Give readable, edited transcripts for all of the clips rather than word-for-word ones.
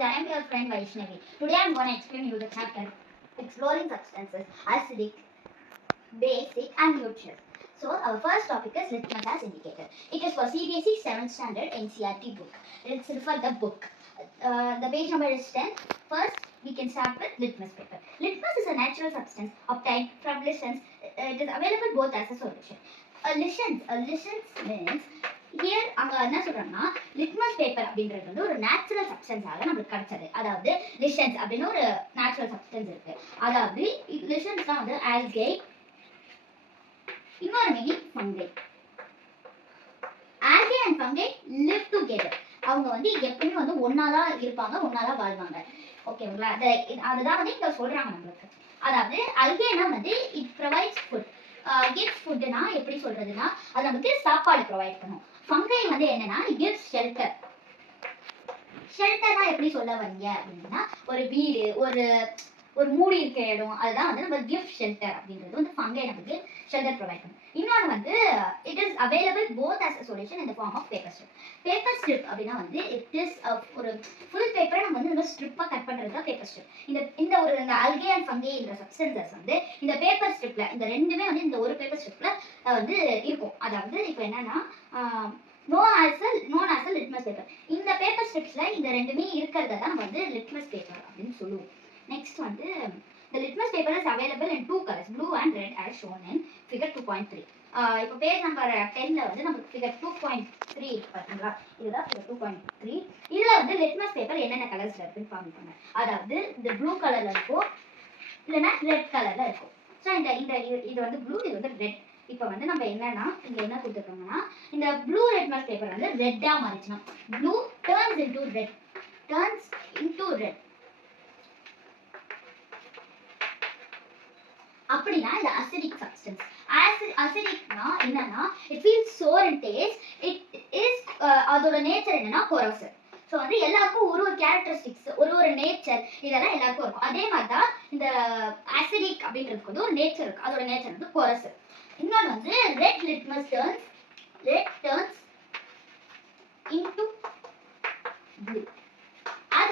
friends, I am your friend Vaishnavi. Today I am going to explain you the chapter Exploring Substances, Acidic, Basic and Neutral. So our first topic is litmus as indicator. It is for CBSE 7th standard NCERT book. Let's refer the book. The page number is 10. First we can start with litmus paper. Litmus is a natural substance obtained from lichens. It is available both as a solution. Lichens means here அங்க என்ன சொல்றாங்கன்னா litmus paper அப்படின்றது வந்து ஒரு natural சப்ஸ்டன்ஸால நமக்கு கிடைச்சது. அதாவது லிஷன்ஸ் அப்படின்னு ஒரு நேச்சுரல் சப்ஸ்டன்ஸ் இருக்கு. அதாவது லிஷன்ஸ் தான் வந்து ஆல்கே, இன்னொரு meaning fungi. Algae and fungi live together. அவங்க வந்து எப்பவுமே வந்து ஒன்னாதான் இருப்பாங்க, ஒன்னாதான் வாழ்வாங்க. ஓகேங்களா? அதுதான் வந்து இங்க சொல்றாங்க நம்மளுக்கு. அதாவது அல்கேனா வந்து இட் ப்ரொவைட்ஸ் ஃபுட். கிவ்ஸ் ஃபுட்னா எப்படி சொல்றதுன்னா அது நமக்கு சாப்பாடு ப்ரொவைட் பண்ணும். ஃபங்கை வந்து என்னன்னா கிவ்ஸ் ஷெல்டர். ஷெல்டர்னா எப்படி சொல்ல வரீங்க அப்படின்னா ஒரு வீடு, ஒரு மூடி இருக்க இடம், அதுதான் வந்து நம்ம கிஃப்ட் ஷெல்டர் அப்படின்றது வந்து ஃபங்கை நமக்கு ஷெல்டர் ப்ரொவைட் பண்ணும். இன்னொன்று வந்து it is available both as a solution in the form of paper strip. Paper strip அப்படின்னா வந்து இட் இஸ் ஒரு ஃபுல் பேப்பரை நம்ம வந்து நம்ம ஸ்ட்ரிப்பாக கட் பண்ணுறது தான் பேப்பர் ஸ்ட்ரிப். இந்த அல்கே அண்ட் ஃபங்கை என்ற சப்ஸ்டன்சஸ் வந்து இந்த பேப்பர் ஸ்ட்ரிப்ல இந்த ரெண்டுமே வந்து இந்த ஒரு பேப்பர் ஸ்ட்ரிப்ல வந்து இருக்கும். அதாவது இப்போ என்னன்னா known as a litmus paper. இந்த பேப்பர் ஸ்ட்ரிப்ஸ்ல இந்த ரெண்டுமே இருக்கிறத தான் நம்ம வந்து லிட்மஸ் பேப்பர் அப்படின்னு சொல்லுவோம். நெக்ஸ்ட் வந்து the litmus paper is available in two colors, blue and red, as shown in figure 2.3. இப்போ பேஜ் நம்பர் 10ல வந்து நமக்கு figure 2.3 இருக்கு பாத்தீங்களா? இதுதான் figure 2.3. இதுல வந்து லிட்மஸ் பேப்பர் என்னென்ன கலர்ஸ்ல இருக்குன்னு பாருங்க. அதாவது இந்த ப்ளூ கலர்ல இருக்கும், இல்லைன்னா ரெட் கலர்ல இருக்கும். ஸோ இது வந்து ப்ளூ, இது வந்து ரெட். இப்போ வந்து நம்ம என்னன்னா இங்க என்ன கொடுத்துருக்கோம்னா இந்த ப்ளூ லிட்மஸ் பேப்பர் வந்து ரெட்டா மாறிச்சுன்னா ப்ளூ டர்ன்ஸ் இன்டு ரெட். அப்படின்னா இந்த அசிடிக் சப்ஸ்டன்ஸ். அசிடிக்னா என்னன்னா it feels sour in taste. It is அதோட நேச்சர் என்னன்னா கொரோசிவ். ஸோ வந்து எல்லாருக்கும் ஒரு கேரக்டரிஸ்டிக்ஸ், ஒரு நேச்சர் இதெல்லாம் எல்லாருக்கும் இருக்கும். அதே மாதிரி தான் இந்த அசிடிக் அப்படின்றதுக்கு வந்து ஒரு நேச்சர் இருக்கு. அதோட நேச்சர் வந்து கொரோசிவ். இன்னொன்று வந்து red litmus turns into blue. அது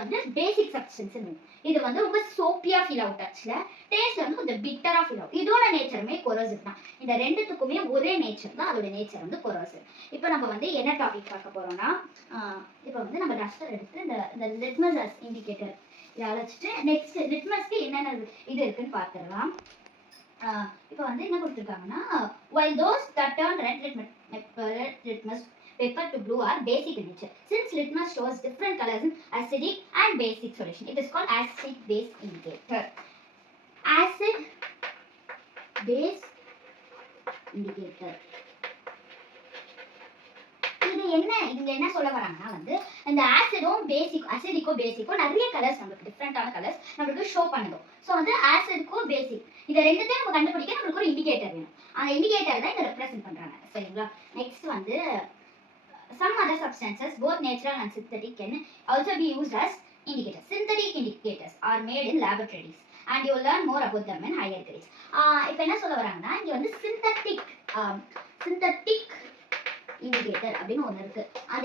வந்து பேசிக் சப்ஸ்டன்ஸ். இது வந்து ரொம்ப சோப்பியா ஃபீல் அவுட் ஆச்சுல, டேஸ்ட் வந்து கொஞ்சம் பிட்டரா ஃபீல் அவுட். இதோட நேச்சருமே கொரோசிவ் தான். இந்த ரெண்டுத்துக்குமே ஒரே நேச்சர் தான், அதோட நேச்சர் வந்து கொரோசிவ். இப்போ நம்ம வந்து என்ன டாபிக் பார்க்க போறோம்னா இப்போ வந்து நம்ம டஸ்டர் எடுத்து இந்த லிட்மஸ் இண்டிகேட்டர் இதை அழைச்சிட்டு நெக்ஸ்ட் லிட்மஸ்க்கு என்னென்ன இது இருக்குன்னு பார்த்துடலாம். இப்போ வந்து என்ன கொடுத்துருக்காங்கன்னா while those that turn red litmus paper to blue are basic in nature. Since litmus shows different colors in acidic and basic solution, it is called acid base indicator. Acid base indicator. இங்க என்ன சொல்ல வராங்கன்னா வந்து இந்த அசிடிக்கோ பேசிக்கோ நிறைய colours நமக்கு டிஃப்ரெண்டான colours நமக்கு ஷோ பண்ணுவோம். ஸோ வந்து ஆசிட்க்கோ பேசிக் இதை ரெண்டுத்தையும் நம்ம கண்டுபிடிக்க நமக்கு ஒரு இண்டிகேட்டர் வேணும். அந்த இண்டிகேட்டர் தான் இதை ரெப்ரசென்ட் பண்றாங்க. சரிங்களா? நெக்ஸ்ட் வந்து some other substances both natural and synthetic can also be used as indicators. Synthetic indicators are made in laboratories and you will learn more about them in higher grades. இப்போ என்ன சொல்ல வராங்கன்னா இங்க வந்து synthetic indicator அப்படின்னு ஒன்று இருக்கு. அந்த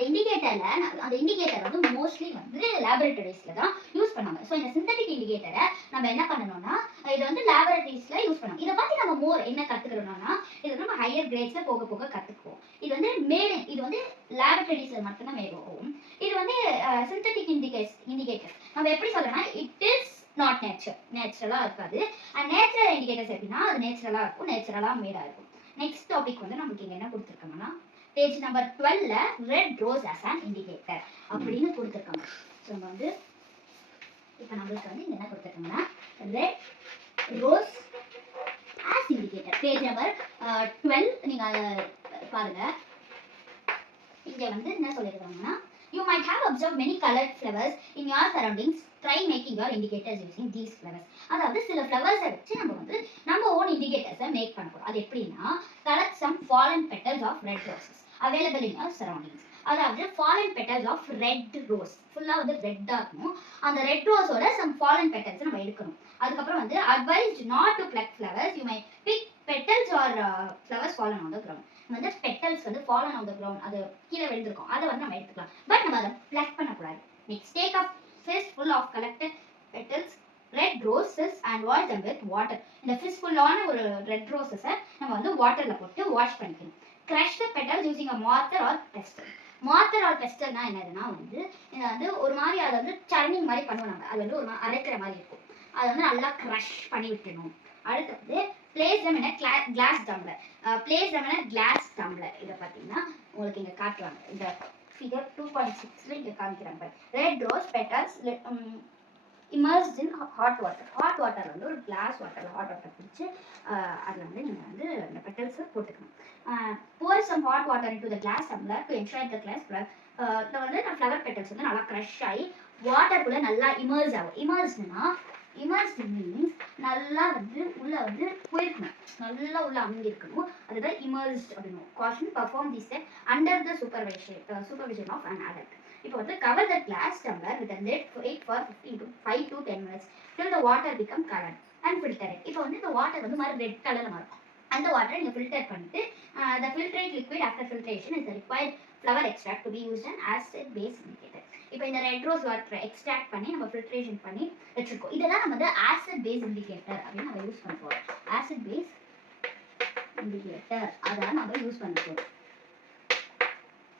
இண்டிகேட்டர் வந்து மோஸ்ட்லி வந்து லேபரேட்டரிஸ்ல தான் யூஸ் பண்ணுவாங்க. ஸோ இந்த சிந்தட்டிக் இண்டிகேட்டரை நம்ம என்ன பண்ணணும்னா இதை வந்து லேபரேட்டரிஸ்ல யூஸ் பண்ணுவோம். இதை பத்தி நம்ம மோர் என்ன கத்துக்கிறோம்னா இது வந்து நம்ம ஹையர் கிரேட்ஸ்ல போக போக கத்துக்குவோம். இது வந்து லேபரேட்டரிஸ்ல மட்டும்தான் மேலும். இது வந்து சிந்தட்டிக் இண்டிகேட்டர் நம்ம எப்படி சொல்லணும்னா இட் இஸ் நாட் நேச்சுரலா இருக்காது. அண்ட் நேச்சுரல் இண்டிகேட்டர்ஸ் எப்படின்னா அது நேச்சுரலா இருக்கும், நேச்சுரலா மேடா இருக்கும். நெக்ஸ்ட் டாபிக் வந்து நமக்கு இங்க என்ன கொடுத்துருக்காங்கன்னா பேஜ் நம்பர் 12ல red rose as an indicator அப்படின்னு கொடுத்துருக்காங்க. ஸோ நம்ம வந்து இப்போ நம்மளுக்கு வந்து என்ன கொடுத்துருக்காங்கன்னா red rose as indicator page number 12 நீங்க பாருங்க. இங்க வந்து என்ன சொல்லிருக்காங்கன்னா you might have observed many colored flowers in your surroundings. Try making your indicators using these flowers. அதாவது சில ஃப்ளவர்ஸை வச்சு நம்ம வந்து நம்ம ஓன் இண்டிகேட்டர்ஸை மேக் பண்ண போறோம். அது எப்படின்னா collect some fallen petals of red roses available in your surroundings. அதாவது fallen petals of red rose ஃபுல்லா வந்து ரெட்டா இருக்கும். அந்த ரெட் ரோஸோட some fallen petals நம்ம எடுக்கணும். அதுக்கப்புறம் வந்து advised not to pluck flowers. You may pick petals or flowers fallen on the ground. வந்து பெட்டல்ஸ் வந்து ஃபாலன் ஆன் த கிரவுண்ட், அது கீழே விழுந்திருக்கும், அதை வந்து நம்ம எடுத்துக்கலாம். பட் நம்ம அதை பிளக் பண்ணக்கூடாது. Next take off fist full of collected petals red roses and wash them with water. இந்த fist full-ஆன ஒரு red roses-அ நம்ம வந்து வாட்டர்ல போட்டு வாஷ் பண்ணிக்கணும். crush the petals using a mortar or pestle. mortar or pestle-னா என்னதுன்னா வந்து இதை வந்து ஒரு மாதிரி அதை வந்து சர்னிங் மாதிரி பண்ணுவாங்க, அது வந்து ஒரு அரைக்கிற மாதிரி இருக்கும், அதை வந்து நல்லா க்ரஷ் பண்ணி விட்டுணும். அடுத்து வந்து place them in a glass tumbler. place them in a glass tumbler. இதை பார்த்தீங்கன்னா உங்களுக்கு இங்கே காட்டுவாங்க, இந்த ஃபிகர் 2.6ல இங்கே காமிக்கிறாங்க. Red rose petals immersed in hot water. hot water வந்து ஒரு கிளாஸ் வாட்டர்ல ஹாட் வாட்டர் பிடிச்சி அதில் வந்து நீங்கள் வந்து இந்த பெட்டல்ஸை போட்டுக்கணும். pour some hot water into the glass tumbler to ensure the glass இதில் வந்து நான் ஃப்ளவர் பெட்டல்ஸ் வந்து நல்லா க்ரஷ் ஆகி வாட்டருக்குள்ளே நல்லா இமர்ஸ் ஆகும். இமர்ஸ்ட் மீன்ஸ் நல்லா வந்து உள்ள வந்து போயிருக்கணும், நல்லா உள்ள அமுங்கிருக்கணும், அதுதான் இமர்ஸ்ட் அப்படின்னு. Caution perform this step under the supervision of an adult. இப்போ வந்து cover the glass tumbler with a lid for 5 to 10 minutes till the water become colored and filter it. இப்போ வந்து இந்த வாட்டர் வந்து மாதிரி ரெட் கலர்ல மாறும், அந்த வாட்டரை நீங்கள் ஃபில்டர் பண்ணிட்டு the filtrate liquid after filtration is the required flower extract to be used as acid base indicator. இப்போ இந்த ரெட் ரோஸ் வாட்டரை எக்ஸ்ட்ராக்ட் பண்ணி நம்ம ஃபில்ட்ரேஷன் பண்ணி வச்சிருக்கோம், இதெல்லாம் நம்ம வந்து ஆசிட் பேஸ் இண்டிகேட்டர் அப்படின்னு நம்ம யூஸ் பண்ண போகிறோம். ஆசிட் பேஸ் இண்டிகேட்டர் அதான் நம்ம யூஸ் பண்ண போகிறோம்.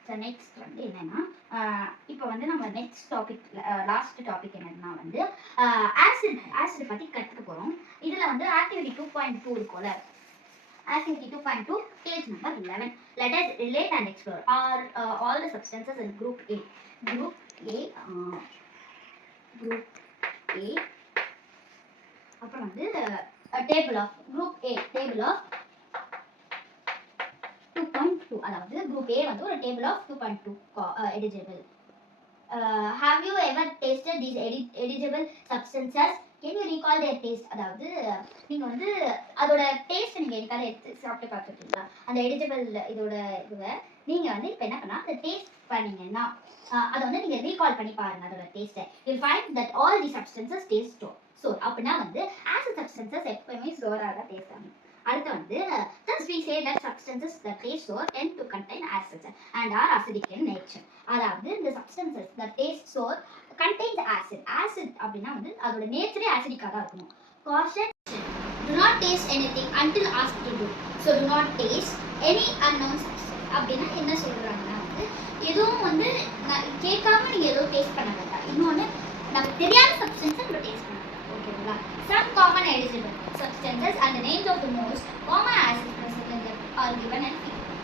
ஸோ நெக்ஸ்ட் வந்து என்னன்னா இப்போ வந்து நம்ம நெக்ஸ்ட் டாபிக் லாஸ்ட் டாபிக் என்னன்னா வந்து ஆசிட் பற்றி கற்றுக்க போகிறோம். இதில் வந்து ஆக்டிவிட்டி 2.2 இருக்கும்ல, activity 2.2 page number 11. Let us relate and explore are all the substances in group A. Group A அப்புறம் வந்து table of group A table of 2.2, அதாவது group A வந்து ஒரு table of 2.2 eligible. Have you ever tasted these eligible substances? Can you recall their taste? அதாவது நீங்கள் வந்து அதோட taste நீங்கள் எனக்காக எடுத்து சாப்பிட்டு பார்த்துருக்கீங்களா? அந்த எலிஜிபிள் இதோட இதுவை நீங்கள் வந்து இப்போ என்ன பண்ணால் அந்த டேஸ்ட் பண்ணீங்கன்னா அதை வந்து நீங்கள் ரீகால் பண்ணி பாருங்கள் அதோட டேஸ்ட்டை. You'll find that all the substances taste sour. அப்படின்னா வந்து ஆசிட் சப்ஸ்டன்சஸ் எப்பவுமே சோராக தான் டேஸ்ட் ஆகும். அடுத்து வந்து thus we say that substances that taste sour tend to contain acids and are acidic in nature. அதாவது இந்த substances that taste sour contains acid அப்படின்னா வந்து அதோட நேச்சரே acidic-ஆ தான் இருக்கணும். Caution: do not taste anything until asked to do. So do not taste any unknown substance. அப்படின்னா என்ன சொல்றாங்கன்னா வந்து எதுவும் வந்து கேட்காம நீங்க எதுவும் டேஸ்ட் பண்ண வேண்டாம். இன்னொன்று நமக்கு தெரியாத சப்ஸ்டன்ஸை நம்ம டேஸ்ட் பண்ண வேண்டாம். ஓகேங்களா? Some common eligible substances and the names of the most common acids present in them are given in figure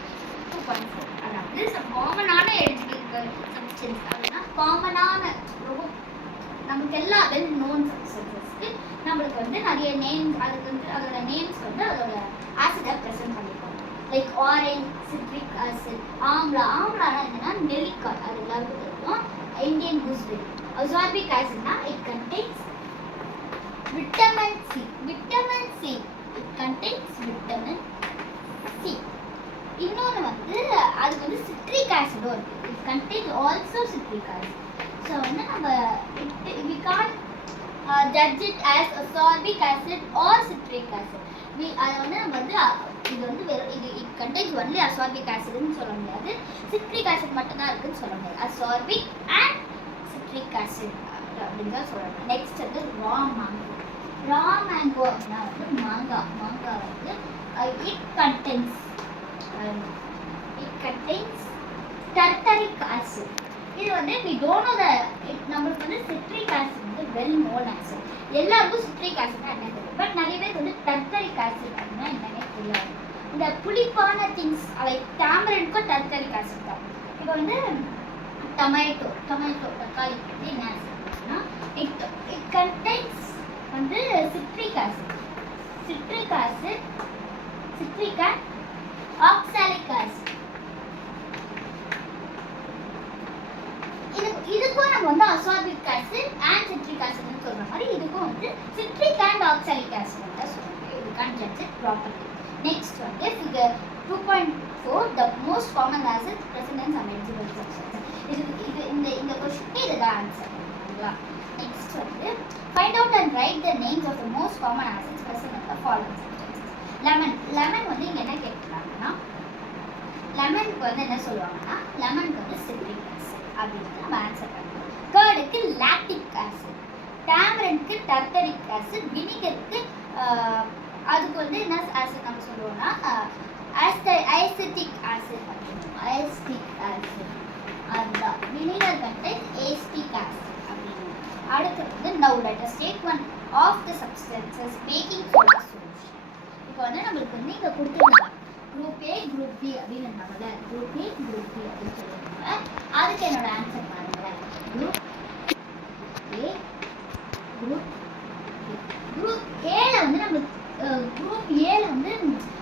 2.4. அதாவது some common-ஆன eligible substance அப்படின்னா காமனான ரொம்ப நமக்கு எல்லா வெல் நோன் சப்ஸ்டன்ஸஸ்க்கு நம்மளுக்கு வந்து நிறைய நேம்ஸ், அதுக்கு வந்து அதோட நேம்ஸ் வந்து அதோட ஆசிடை ப்ரெசென்ட் பண்ணியிருப்பாங்க. லைக் ஆரஞ்ச், சிட்ரிக் ஆசிட், ஆம்லானா என்னன்னா நெல்லிக்காய், அது எல்லாருக்கும் தெரியும். Indian gooseberry. அசார்பிக் ஆசிட்னா it contains vitamin C. It contains vitamin C. இன்னொன்று வந்து அது வந்து சிட்ரிக் ஆசிடும் இருக்குது. It contains also citric acid. So வந்து நம்ம we can't judge it as ascorbic acid or citric acid. அதை வந்து நம்ம வந்து இது வந்து வெறும் இது it contains only ascorbic acidன்னு சொல்ல முடியாது, citric acid மட்டும்தான் இருக்குன்னு சொல்ல முடியாது. ascorbic and citric acid அப்படின்னு தான் சொல்லணும். நெக்ஸ்ட் வந்து ரா மேங்கோ அப்படின்னா வந்து மாங்காய் வந்து it contains tartaric acid. இது வந்து we don't know the நம்மளுக்கு வந்து citric acid வந்து well known acid. எல்லாருக்கும் citric acid என்ன தெரியும், பட் நிறைய பேர் வந்து tartaric acid அப்படின்னா என்னன்னே தெரியாது. இந்த புளிப்பான திங்ஸ் லைக் டாமரண்ட்க்கும் tartaric acid தான். இப்போ வந்து டொமேட்டோ தக்காளி வந்து என்ன ஆசிட்னா it contains வந்து citric acid and oxalic acid. இதுக்கும் நம்ம வந்து ascorbic acid and citric acid னு சொல்ற மாதிரி இதுக்கும் வந்து citric and oxalic acid னு தான் சொல்றாங்க. You can't judge it properly. Next வந்து figure 2.4 the most common acids present in some eligible substances. இது இந்த क्वेश्चन இதுதான் ஆன்சர். ஓகேங்களா? நெக்ஸ்ட் வந்து find out and write the names of the most common acids present in the following substances. Lemon வந்து இங்க என்ன கேக்குறாங்கன்னா வந்து என்ன சொல்லுவாங்கன்னா லெமனுக்கு வந்து சிட்ரிக் ஆசிட் அப்படின்னு நம்ம ஆன்சர் பண்ணுவோம். கர்டுக்கு லாக்டிக் ஆசிட், டேமரண்ட்க்கு டர்டரிக் ஆசிட், வினிகருக்கு அதுக்கு வந்து என்ன ஆசிட் நம்ம சொல்லுவோம்னா ஐசிட்டிக் ஆசிட் அப்படின்னு. ஐசிட்டிக் ஆசிட் அதுதான் வினிகர் கண்டென்ட் ஏஸ்டிக் ஆசிட் அப்படின்னு. அடுத்து வந்து now let us take one of the substances baking soda solution. இப்போ வந்து நம்மளுக்கு வந்து இங்கே கொடுத்துருந்தாங்க குரூப் ஏ குரூப் பி அப்படின்னு இருந்தாங்கல்ல, குரூப் ஏ குரூப் பி அப்படின்னு சொல்லியிருந்தாங்க. அதுக்கு என்னோட ஆன்சர் பாருங்களேன், group A group B. Group ஏல வந்து நம்மளுக்கு குரூப் ஏல வந்து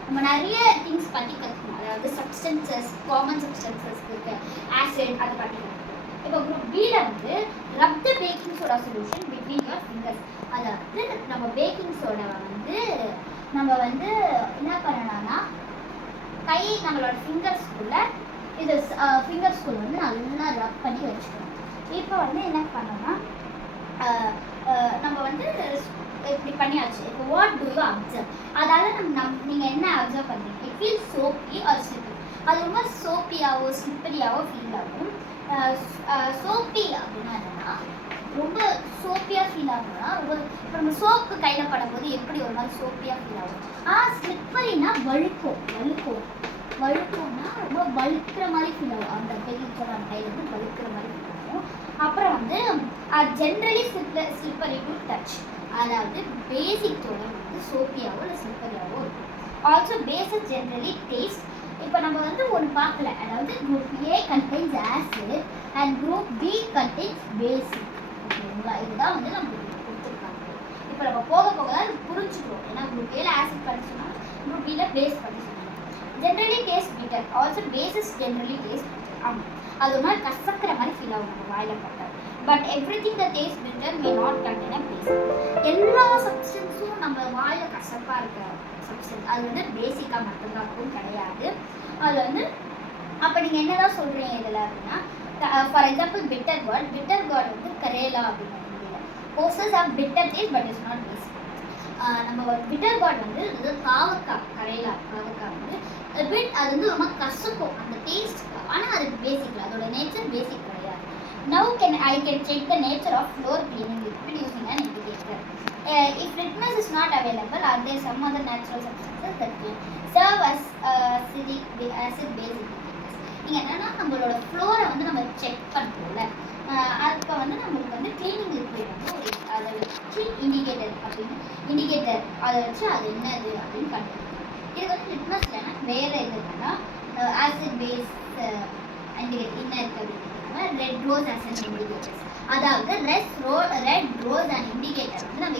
நம்ம நிறைய திங்ஸ் பற்றி கற்றுக்கணும். அதாவது சப்ஸ்டன்சஸ், காமன் சப்ஸ்டன்சஸ் இருக்கு, ஆசிட் அதை பற்றி கற்றுக்கணும். இப்போ குரூப் பியில் வந்து rub the baking soda solution between your fingers. அதாவது நம்ம பேக்கிங் சோடாவை வந்து நம்ம வந்து என்ன பண்ணலாம்னா நம்மளோட ஃபிங்கர்ஸ்குள்ள இது ஃபிங்கர்ஸ்குள்ள வந்து நல்லா ரப் பண்ணி வச்சுக்கணும். இப்போ வந்து என்ன பண்ணோம்னா நம்ம வந்து இப்படி பண்ணியாச்சு. இப்போ வாட் டூ யூ அப்சர்வ்? அதால நீங்கள் என்ன அப்சர்வ் பண்ணுறீங்க? It feel soapy or slippery. அது ரொம்ப சோப்பியாவோ ஸ்லிப்பரியாவோ ஃபீல் ஆகும். சோப்பி அப்படின்னா என்னன்னா ரொம்ப சோப்பியாக ஃபீல் ஆகும்னா ரொம்ப இப்போ நம்ம சோப்பு கையில் படும்போது எப்படி ஒரு மாதிரி சோப்பியாக ஃபீல் ஆகும். ஸ்லிப்பரினா வழுக்கும்னா ரொம்ப வழுக்கிற மாதிரி ஃபீல் ஆகும். அந்த பேக்கிங் சோடா கையில் வந்து வழுக்கிற மாதிரி ஃபீல் ஆகும். அப்புறம் வந்து ஜென்ரலி ஸ்லிப்பரி டு டச். அதாவது பேசிக் தோட வந்து சோப்பியாவோ இல்லை ஸ்லிப்பரியாவோ இருக்கும். Also bases generally taste. இப்போ நம்ம வந்து ஒன்று பார்க்கல, அதாவது group A contains acid and group B contains basic. ஓகேங்களா, இதுதான் வந்து நம்ம கொடுத்துருக்காங்க. இப்போ நம்ம போக போக தான் புரிஞ்சுக்கிறோம். ஏன்னா குரூப் ஏல ஆசிட் பற்றி சொன்னாங்க, குரூப் பியில் பேஸ் பற்றி சொன்னாங்க. Generally taste bitter, also bases generally taste bitter. ஆமாம், அது ஒரு மாதிரி கசக்கிற மாதிரி ஃபீல் ஆகும் நம்ம வாயில் பட்டால். But everything the taste bitter may not contain a base. எல்லா சப்ஸ்டன்ஸும் நம்ம வாயில் கசப்பாக இருக்க சப்ஸ்டன்ஸ் அது வந்து பேசிக்காக மட்டும்தான் இருக்கும், கிடையாது. அது வந்து அப்போ நீங்கள் என்னதான் சொல்கிறீங்க இதில் அப்படின்னா, ஃபார் எக்ஸாம்பிள் பிட்டர் கார்டு வந்து கரேலா அப்படின்னு possess of bitter taste but is not basic. நம்ம பிட்டர் கார்டு வந்து இது காவக்காய், கரேலா காவக்காய் வந்து பிட் அது வந்து ரொம்ப கசக்கும் அந்த டேஸ்ட். ஆனால் அது பேசிக், அதோட நேச்சர் பேசிக் கிடையாது. Now I can check the nature of floor cleaning liquid using an indicator. If litmus is not available, are there some other natural substances that can serve as acid base indicators? நீங்கள் என்னன்னா நம்மளோட ஃப்ளோரை வந்து நம்ம check பண்ணுறோம்ல, அதுக்கு வந்து நம்மளுக்கு வந்து cleaning liquid வந்து ஒரு அதை வச்சு இண்டிகேட்டர் அதை வச்சு அது என்னது அப்படின்னு கண்டுபிடிக்கணும். இது வந்து லிட்மஸ் இல்லைன்னா வேறு எது இல்லைன்னா ஆசிட் பேஸ் இண்டிகேட்டர் என்ன இருக்குது அப்படின்னு red rose as an indicators. அதாவது ரெட் ரோஸ் அண்ட் இண்டிகேட்டர் வந்து நம்ம